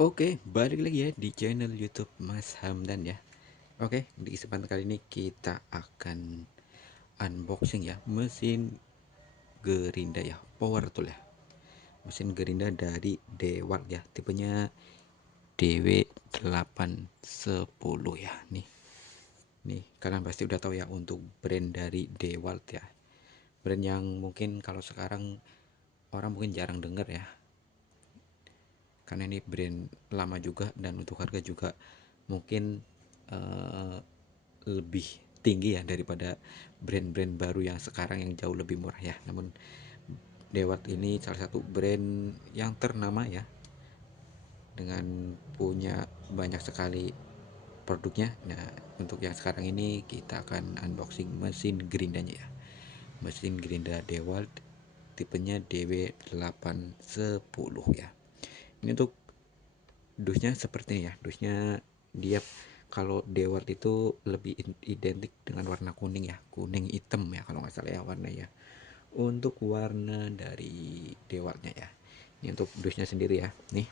Oke, balik lagi ya di channel YouTube Mas Hamdan ya. Oke, di kesempatan kali ini kita akan unboxing ya mesin Gerinda ya, power tool ya. Mesin Gerinda dari Dewalt ya, tipenya DW810 ya. Nih kalian pasti udah tahu ya untuk brand dari Dewalt ya. Brand yang mungkin kalau sekarang orang mungkin jarang denger ya, karena ini brand lama juga dan untuk harga juga mungkin eh, lebih tinggi ya daripada brand-brand baru yang sekarang yang jauh lebih murah ya. Namun Dewalt ini salah satu brand yang ternama ya, dengan punya banyak sekali produknya. Nah, untuk yang sekarang ini kita akan unboxing mesin gerindanya ya. Mesin gerinda Dewalt tipenya DW810 ya. Ini untuk dusnya seperti ini ya. Dusnya dia kalau Dewalt itu lebih identik dengan warna kuning ya, kuning hitam ya kalau nggak salah ya warnanya. Untuk warna dari Dewaltnya ya, ini untuk dusnya sendiri ya, nih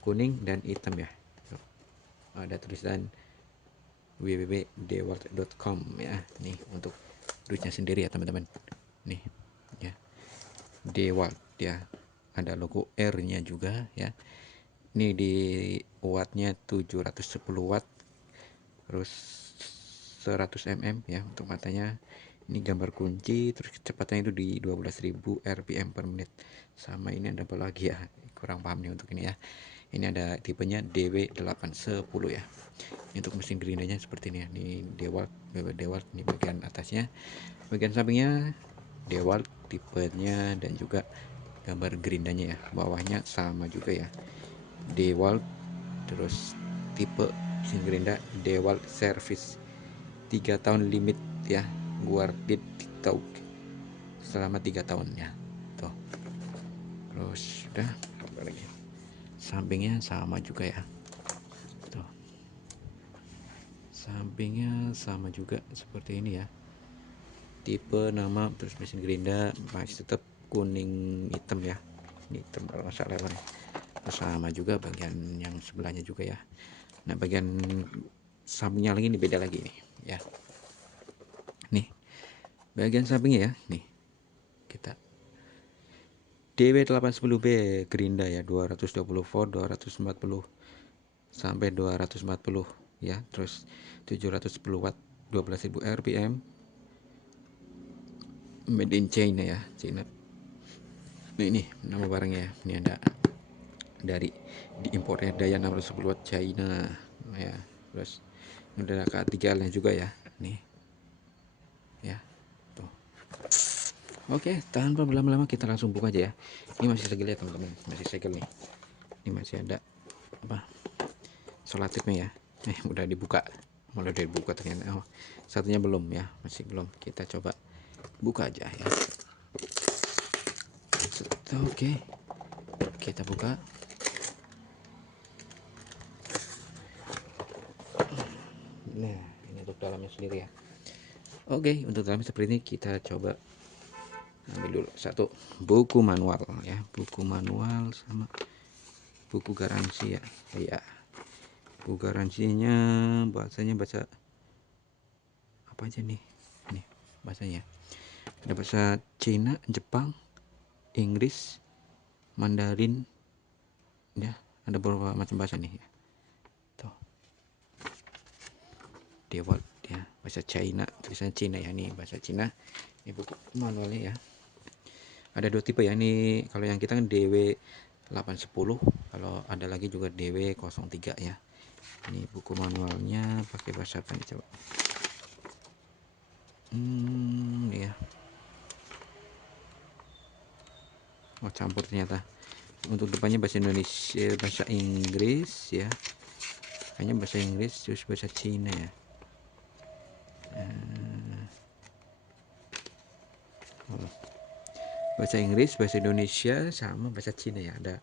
kuning dan hitam ya. Tuh, ada tulisan www.dewalt.com ya. Nih untuk dusnya sendiri ya teman-teman, nih ya, Dewalt ya, ada logo R nya juga ya. Ini di wattnya 710 watt, terus 100 mm ya untuk matanya. Ini gambar kunci, terus kecepatannya itu di 12.000 rpm per menit. Sama ini ada apa lagi ya, kurang paham nih untuk ini ya. Ini ada tipenya DW810 ya. Ini untuk mesin gerindanya seperti ini ya. Ini Dewalt ini bagian atasnya, bagian sampingnya Dewalt tipenya dan juga gambar gerindanya ya. Bawahnya sama juga ya, Dewalt, terus tipe mesin gerinda Dewalt service 3 tahun limit ya, guaranteed tau selama 3 tahun ya. Tuh, terus udah apa lagi, sampingnya sama juga ya. Tuh, sampingnya sama juga seperti ini ya, tipe, nama, terus mesin gerinda masih tetap kuning hitam ya. Ini hitam kalau nggak salah warnanya. Sama juga bagian yang sebelahnya juga ya. Nah, bagian sampingnya lagi ini beda lagi nih ya. Nih bagian sampingnya ya, nih kita DW810B gerinda ya, 220 volt, 240 sampai 240 ya, terus 710 watt, 12.000 rpm, made in China ya, China. Nah, ini nama barangnya, ini ada dari diimpornya Daya 610 watt China ya. Terus ada K3L nya juga ya, nih ya. Tuh, oke, tanpa berlama-lama kita langsung buka aja ya. Ini masih segel ya teman-teman, masih segel nih. Ini masih ada apa, solatifnya ya. Udah dibuka, mulai dari buka ternyata. Oh, satunya belum ya, masih belum. Kita coba buka aja ya. Oke, kita buka. Nah, ini untuk dalamnya sendiri ya. Oke, untuk dalamnya seperti ini. Kita coba ambil dulu satu buku manual ya, buku manual sama buku garansi ya. Iya, buku garansinya bahasanya bahasa apa aja nih, nih bahasanya ada bahasa Cina, Jepang, Inggris, Mandarin ya, ada beberapa macam bahasa nih ya. Tuh, Dewalt ya, bahasa China, tulisannya Cina ya, nih bahasa Cina. Ini buku manualnya ya, ada dua tipe ya. Ini kalau yang kita kan DW810, kalau ada lagi juga DW03 ya. Ini buku manualnya pakai bahasa apa nih coba. Ya, oh campur ternyata. Untuk depannya bahasa Indonesia, bahasa Inggris ya, kayaknya bahasa Inggris terus bahasa Cina ya. Bahasa Inggris, bahasa Indonesia sama bahasa Cina ya. Ada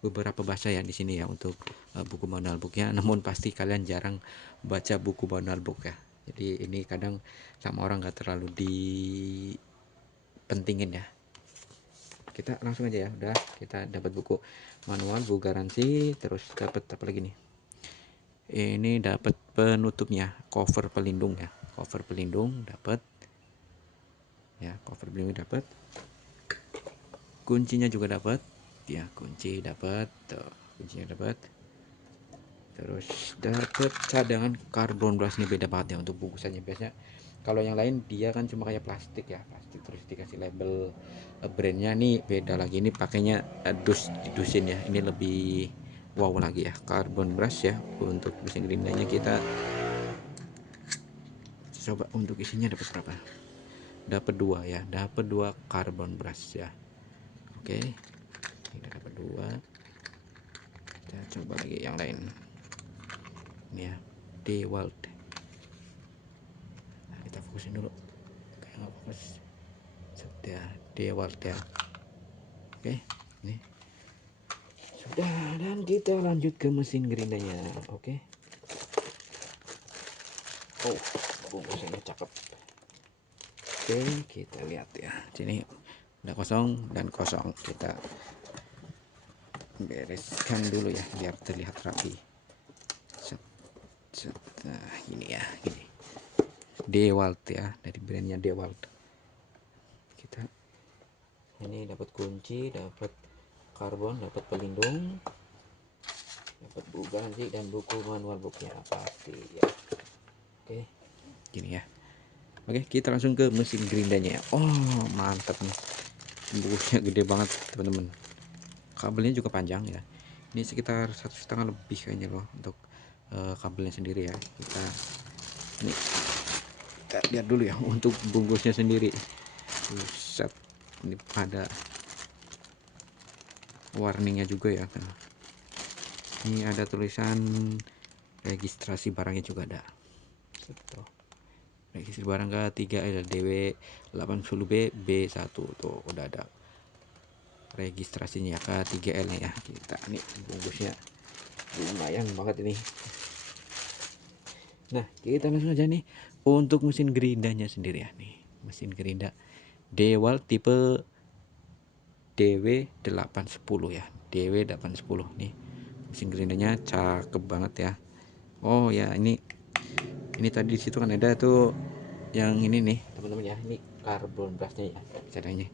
beberapa bahasa ya di sini ya untuk buku manual booknya. Namun pasti kalian jarang baca buku manual book ya. Jadi ini kadang sama orang nggak terlalu dipentingin ya. kita langsung aja ya. Udah kita dapat buku manual, buku garansi, terus dapat apa lagi nih, ini dapat penutupnya, cover pelindung ya, cover pelindung dapat ya, cover pelindung dapat, kuncinya juga dapat ya, kunci dapat tuh, kuncinya dapat, terus dapat cadangan karbon brush. Ini beda banget ya untuk bungkusannya. Biasanya kalau yang lain dia kan cuma kayak plastik ya, plastik terus dikasih label brandnya. Nih beda lagi, ini pakainya didusin ya, ini lebih wow lagi ya, karbon brush ya. Untuk mesin gerindanya kita coba untuk isinya dapat berapa, dapat 2 ya, dapat 2 karbon brush ya. Oke, kita dapat 2. Kita coba lagi yang lain ini ya, DeWalt. Nah, kita fokusin dulu kayak nggak fokus. Sudah, DeWalt ya. Oke, ini sudah, dan kita lanjut ke mesin gerindanya. Oke. Oh, bungkusannya cakep. Oke, kita lihat ya. Sini udah kosong dan kosong. Kita bereskan dulu ya biar terlihat rapi. Nah, ini ya, ini DeWalt ya, dari brandnya DeWalt. Kita ini dapat kunci, dapat karbon, dapat pelindung, dapat buku garansi dan buku manual, bukunya pasti ya. Oke, gini ya. Oke, kita langsung ke mesin gerindanya. Oh, mantap nih, bukunya gede banget teman-teman, kabelnya juga panjang ya. Ini sekitar 1,5 lebih kayaknya loh untuk kabelnya sendiri ya. Ini kita lihat dulu ya untuk bungkusnya sendiri. Buset, ini ada warningnya juga ya kan. Ini ada tulisan registrasi barangnya juga ada. Registrasi barang K3LDW 80B B1 tuh udah ada registrasinya K3L nya ya. Kita nih bungkusnya lumayan banget ini. Nah, kita langsung aja nih untuk mesin gerindanya sendiri ya. Nih mesin gerinda DeWalt tipe DW810 ya, DW810 nih. Mesin gerindanya cakep banget ya. Oh ya, ini tadi di situ kan ada tuh yang ini nih teman-teman ya, ini karbon brushnya ya caranya.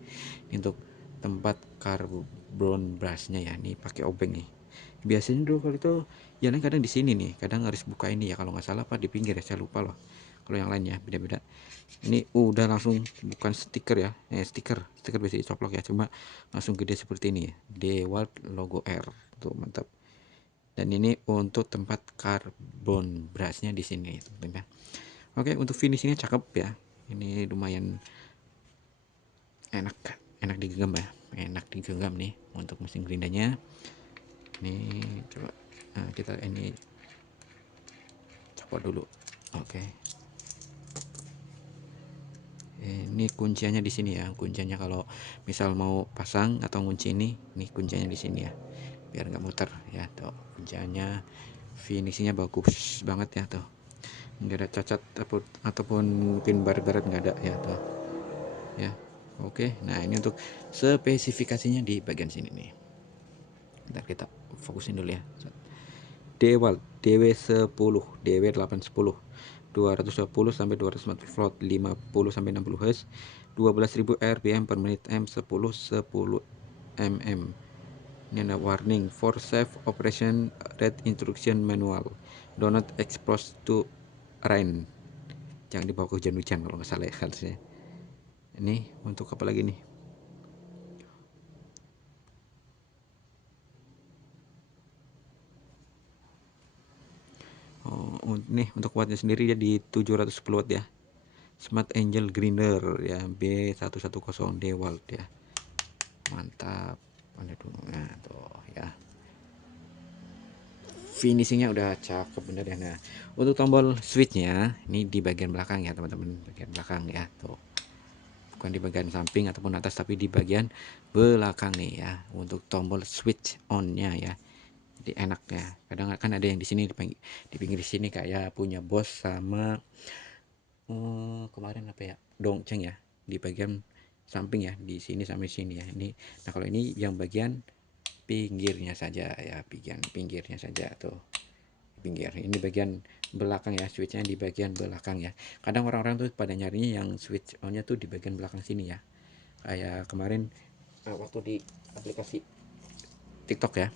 Ini untuk tempat karbon brushnya ya, nih pakai obeng nih. Biasanya dulu kalau itu jalan kadang di sini nih, kadang harus buka ini ya kalau nggak salah, apa di pinggir ya, saya lupa loh. Kalau yang lainnya beda-beda. Ini udah langsung bukan stiker ya, stiker biasa dicoplok ya, cuma langsung gede seperti ini ya, DeWalt logo R tuh, mantap. Dan ini untuk tempat karbon brushnya di sini teman-teman. Oke, untuk finishingnya cakep ya, ini lumayan enak digenggam ya, enak digenggam nih untuk mesin gerindanya. Nih coba, nah, kita ini copot dulu. Oke, ini kuncinya di sini ya, kuncinya kalau misal mau pasang atau kunci ini, nih kuncinya di sini ya, biar nggak muter ya. Tuh kuncinya, finishingnya bagus banget ya, tuh nggak ada cacat ataupun mungkin baret-baret, nggak ada ya tuh ya. Oke, nah ini untuk spesifikasinya di bagian sini nih. Bentar, kita fokusin dulu ya. DeWalt DW10 DW810 220 sampai 240 volt, 50 sampai 60 Hz, 12.000 rpm per menit, M10 10 mm. Ini ada warning for safe operation, read instruction manual, do not expose to rain, jangan dibawa ke hujan-hujan kalau nggak salah ya harusnya. Ini untuk apa lagi nih, nih untuk wattnya sendiri dia di 710 watt ya, Smart Angel Grinder ya, B110 DeWalt ya, mantap. Ada dulu, nah tuh ya, finishingnya udah cakep bener ya. Nah, untuk tombol switchnya ini di bagian belakang ya teman-teman, bagian belakang ya tuh, bukan di bagian samping ataupun atas, tapi di bagian belakang nih ya, untuk tombol switch on nya ya. Jadi enak ya, kadang kan ada yang di sini di pinggir sini kayak punya Bos sama kemarin apa ya, Dongceng ya, di bagian samping ya, di sini sampai sini ya. Ini, nah kalau ini yang bagian pinggirnya saja ya, bagian pinggirnya saja tuh, pinggir. Ini bagian belakang ya, switchnya di bagian belakang ya. Kadang orang-orang tuh pada nyarinya yang switch onnya tuh di bagian belakang sini ya. Kayak kemarin waktu di aplikasi TikTok ya,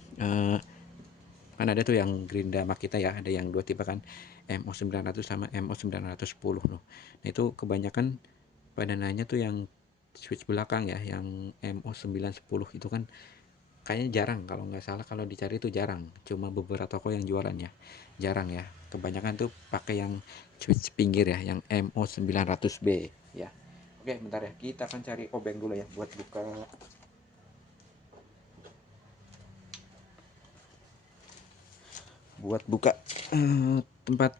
kan ada tuh yang Gerinda Makita ya, ada yang dua tipe kan, MO900 sama MO910 loh. Nah itu kebanyakan pada nanya tuh yang switch belakang ya, yang MO910 itu kan kayaknya jarang, kalau nggak salah kalau dicari itu jarang, cuma beberapa toko yang jualan ya, jarang ya. Kebanyakan tuh pakai yang switch pinggir ya, yang MO900B ya. Oke bentar ya, kita akan cari obeng dulu ya buat buka tempat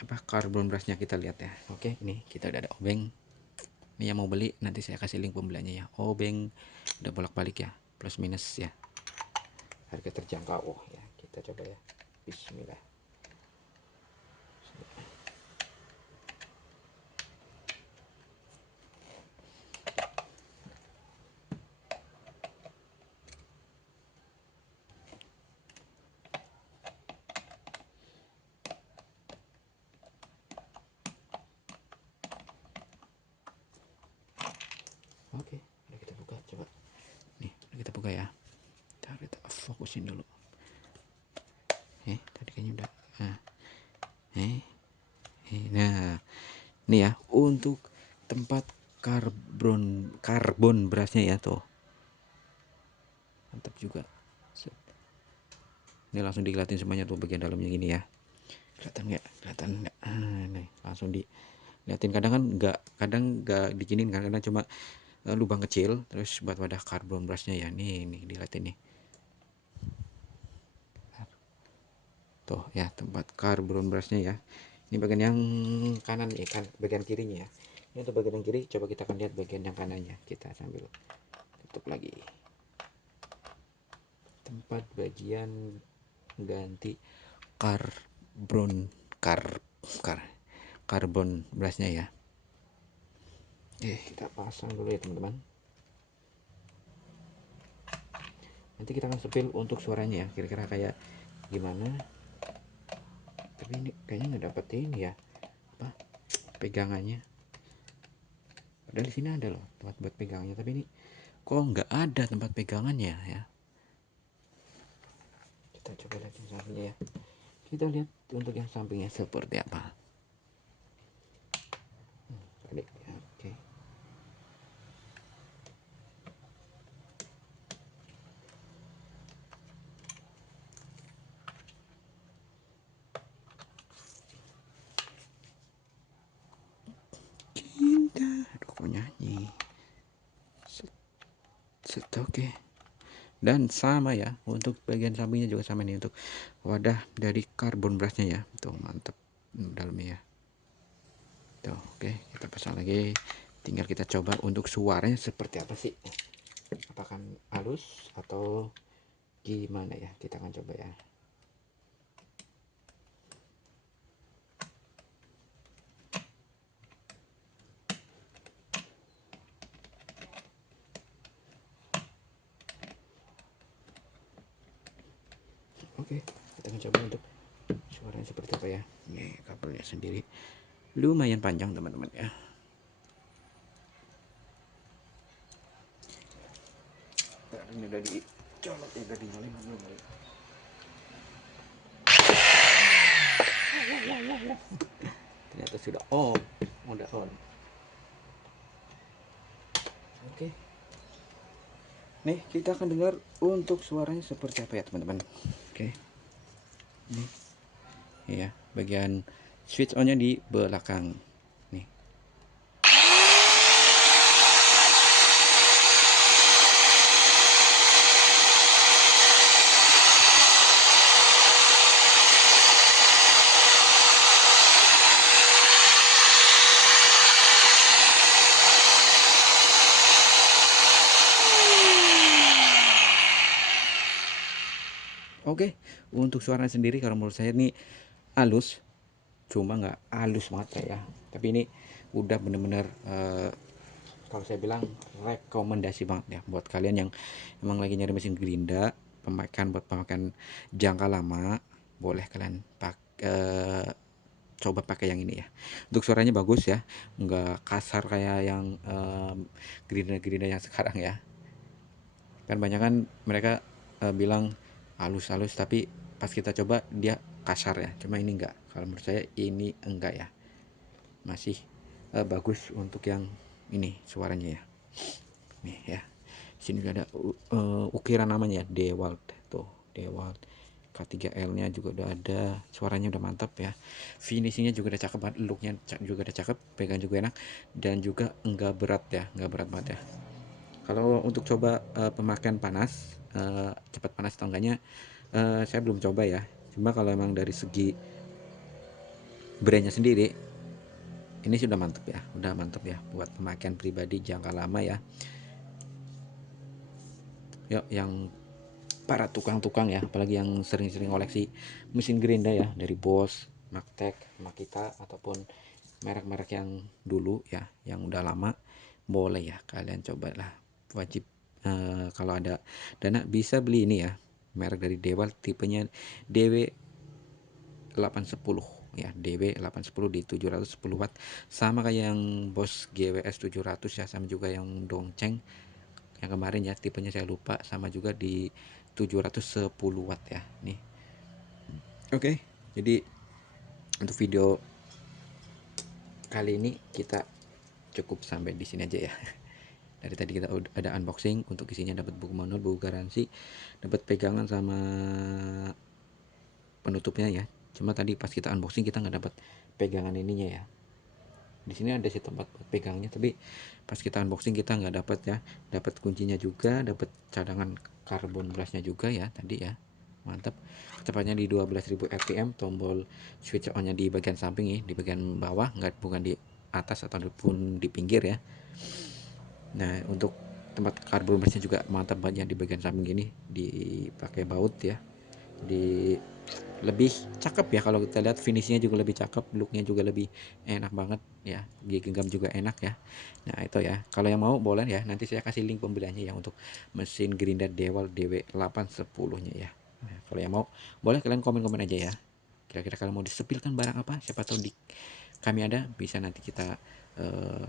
apa karbon brushnya. Kita lihat ya. Oke, ini kita udah ada obeng. Ini yang mau beli nanti saya kasih link pembeliannya ya. Obeng udah bolak-balik ya, plus minus ya, harga terjangkau ya. Kita coba ya, bismillah. Oke, udah kita buka, coba nih, udah kita buka ya. Kita fokusin dulu. Tadi kayaknya udah. Nah, ini ya untuk tempat karbon berasnya ya tuh. Mantap juga. Ini langsung dikelihatin semuanya tuh bagian dalamnya gini ya. Kelihatan nggak? Kelihatan nggak? Nih langsung dilihatin. Kadang nggak diginin kan, karena cuma lubang kecil terus buat wadah karbon brushnya ya. Nih dilihatin nih. Tuh ya tempat karbon brushnya ya. Ini bagian yang kanan ya, kan bagian kirinya ya. Ini untuk bagian yang kiri, coba kita akan lihat bagian yang kanannya. Kita sambil tutup lagi. Tempat bagian ganti karbon brushnya ya. Kita pasang dulu ya teman-teman. Nanti kita akan sepil untuk suaranya ya, kira-kira kayak gimana. Tapi ini kayaknya nggak dapet ini ya, apa pegangannya. Padahal di sini ada loh tempat buat pegangannya, tapi ini kok nggak ada tempat pegangannya ya. Kita coba lihat yang sampingnya ya. Kita lihat untuk yang sampingnya seperti apa. Oke. Cinta, aduh kok nyanyi. Oke. Dan sama ya untuk bagian sampingnya juga sama nih, untuk wadah dari karbon brushnya ya. Tuh mantep dalamnya ya. Tuh oke, kita pasang lagi. Tinggal kita coba untuk suaranya seperti apa sih, apakah halus atau gimana ya. Kita akan coba ya. Oke, kita akan coba untuk suaranya seperti apa ya. Ini kabelnya sendiri lumayan panjang teman-teman ya. Nah, ini udah dicolok ya, udah dinyalain belum kali. Ternyata sudah udah on. Oke. Nih kita akan dengar untuk suaranya seperti apa ya teman-teman. Oke. Nih. Ya, bagian switch onnya di belakang. Nih. Oke, untuk suaranya sendiri kalau menurut saya ini halus, cuma nggak halus banget ya. Tapi ini udah bener-bener kalau saya bilang rekomendasi banget ya buat kalian yang emang lagi nyari mesin gerinda buat pemakaian jangka lama. Boleh kalian coba pakai yang ini ya. Untuk suaranya bagus ya, nggak kasar kayak yang gerinda-gerinda yang sekarang ya. Kan banyak kan mereka bilang halus-halus, tapi pas kita coba dia kasar ya. Cuma ini enggak, kalau menurut saya ini enggak ya, masih bagus untuk yang ini suaranya ya. Nih ya, sini juga ada ukiran namanya ya, DeWalt tuh, DeWalt K3L nya juga udah ada, suaranya udah mantap ya, finishingnya juga udah cakep banget, looknya juga udah cakep, pegang juga enak, dan juga enggak berat ya, enggak berat banget ya. Kalau untuk coba pemakaian panas, cepat panas atau enggaknya, saya belum coba ya. Cuma kalau emang dari segi brandnya sendiri, ini sudah mantep ya, udah mantep ya buat pemakaian pribadi jangka lama ya. Yuk, yang para tukang-tukang ya, apalagi yang sering-sering koleksi mesin gerinda ya, dari Bosch, Magtech, Makita, ataupun merek-merek yang dulu ya, yang udah lama, boleh ya kalian cobalah. Wajib kalau ada dana bisa beli ini ya, merek dari DeWalt, tipenya DW810 ya, DW810 di 710 watt, sama kayak yang Bosch GWS 700 ya, sama juga yang Dongcheng yang kemarin ya, tipenya saya lupa, sama juga di 710 watt ya nih. Oke, jadi untuk video kali ini kita cukup sampai di sini aja ya. Dari tadi kita ada unboxing, untuk isinya dapat buku manual, buku garansi, dapat pegangan sama penutupnya ya. Cuma tadi pas kita unboxing kita nggak dapat pegangan ininya ya. Di sini ada sih tempat pegangnya, tapi pas kita unboxing kita nggak dapat ya. Dapat kuncinya juga, dapat cadangan karbon blasnya juga ya tadi ya. Mantap. Kecepatannya di 12.000 rpm, tombol switch on nya di bagian samping ya, di bagian bawah, bukan di atas ataupun di pinggir ya. Nah, untuk tempat karbon blasnya juga mantap banget ya, di bagian samping gini dipakai baut ya. Di lebih cakep ya, kalau kita lihat finishnya juga lebih cakep, looknya juga lebih enak banget ya, genggam juga enak ya. Nah itu ya, kalau yang mau boleh ya, nanti saya kasih link pembeliannya ya untuk mesin gerinda DeWalt DW810 nya ya. Nah, kalau yang mau boleh kalian komen-komen aja ya, kira-kira kalian mau disepilkan barang apa, siapa tahu di kami ada, bisa nanti kita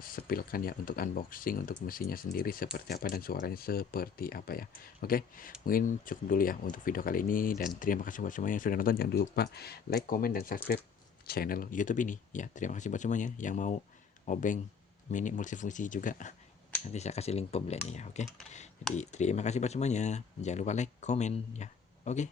sepilkan ya untuk unboxing untuk mesinnya sendiri seperti apa dan suaranya seperti apa ya. Oke, mungkin cukup dulu ya untuk video kali ini, dan terima kasih buat semuanya yang sudah nonton. Jangan lupa like, comment, dan subscribe channel YouTube ini ya. Terima kasih buat semuanya yang mau obeng mini multifungsi juga, nanti saya kasih link pembeliannya ya. Oke, jadi terima kasih buat semuanya, jangan lupa like, comment ya. Oke.